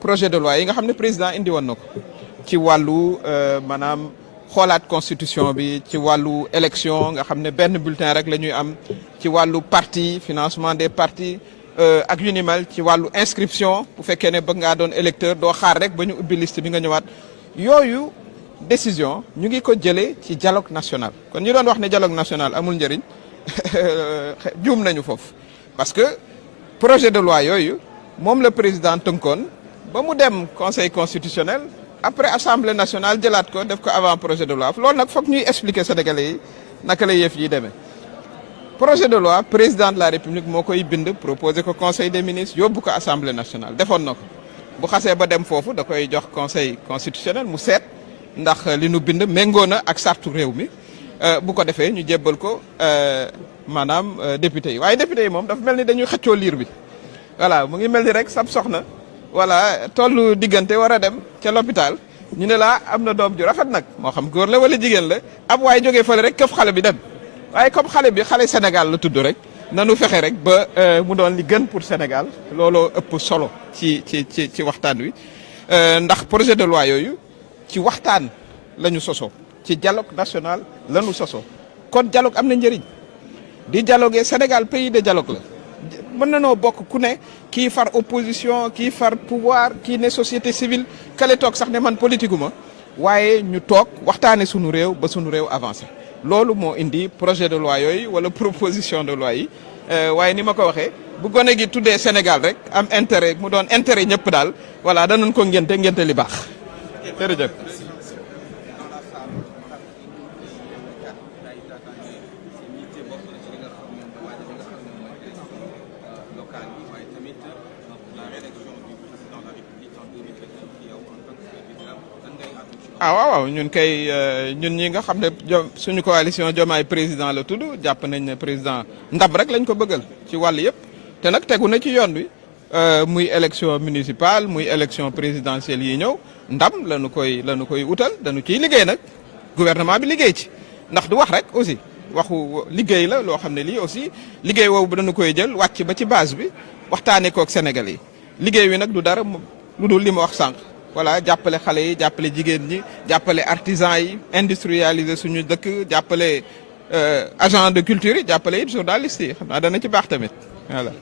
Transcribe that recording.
projet de loi yi nga xam ne président indi woon na ko ci wàllu maanaam xoolaat constitution bi ci wàllu élection nga xam ne benn bulletin rek la ñuy am ci wàllu parti financement des partis ak yu ni mel ci wàllu inscription bu fekkee ne bëgg ngaa doon électeur doo xaar rek ba ñu ubbi liste bi nga ñëwaat yooyu décision ñu ngi ko jëlee ci dialogue national kon ñu doon wax ne dialogue national amul njëriñ juum nañu foofu parce que projet de loi yooyu moom la président tënkoon ba mu dem conseil constitutionnel après assemblée nationale jëlaat ko def ko avant projet de loi loolu nag foog ñuy expliquer sénégalais yi naka la yëf yi demee projet de loi président de la république moo koy bind proposé ko conseil des ministres yóbbu ko assemblée nationale defoon na ko bu xasee ba dem foofu da koy jox conseil constitutionnel mu seet ndax li nu bind méngoo na ak sartu réew mi bu ko defee ñu jébbal ko maanaam député yi waaye député yi moom dafa mel ni dañuy xëccoo liir bi voilà mu ngi mel ni rek sab soxna voilà tollu diggante war a dem ca l'hôpital ñu ne laa am na doom ju rafet nag moo xam góor la wala jigéen la ab waaye jógee fële rek këf xale bi dem waaye comme xale bi xale Sénégal la tudd rek nanu fexe rek ba mu doon li gën pour Sénégal looloo ëpp solo ci waxtaan wi ndax projet de loi yooyu ci waxtaan la ñu sosoo ci dialogue national la ñu sosoo kon dialogue am na njëriñ di dialoguer Sénégal pays de dialogue la mën na noo bokk ku ne kii far opposition kii far pouvoir kii ne société civile kale toog sax ne man politique ma waaye ñu toog waxtaane sunu réew ba sunu réew avancé loolu moo indi projet de loi yooyu wala proposition de loi yi waaye ni ma ko waxee bu gone gi tuddee Sénégal rek am intérêt mu doon intérêt ñëpp daal voilà danañ ko ngénte li baax jërëjëf. waaw ñun kay ñun ñi nga xam ne suñu coalition Diomaye président la tudd jàpp nañ ne président ndam rek lañ ko bëggal ci wàll yëpp te nag tegu na ci yoon wi muy élection municipale muy élection présidentielle yi ñëw ndam lañu koy utal dañu ciy liggéey nag gouvernement bi liggéey ci ndax du wax rek aussi waxu liggéey la loo xam ne lii aussi liggéey woowu dañu koy jël wàcc ba ci base bi waxtaanee kook Sénégal yi liggéey wi nag du dara lu dul li ma wax sànq. voilà jàppale xale yi jàppale jigéen ñi jàppale artisans yi industrialiser suñu dëkk jàppale agent de culture yi jàppale it journalistes yi xam naa dana ci baax tamit voilà.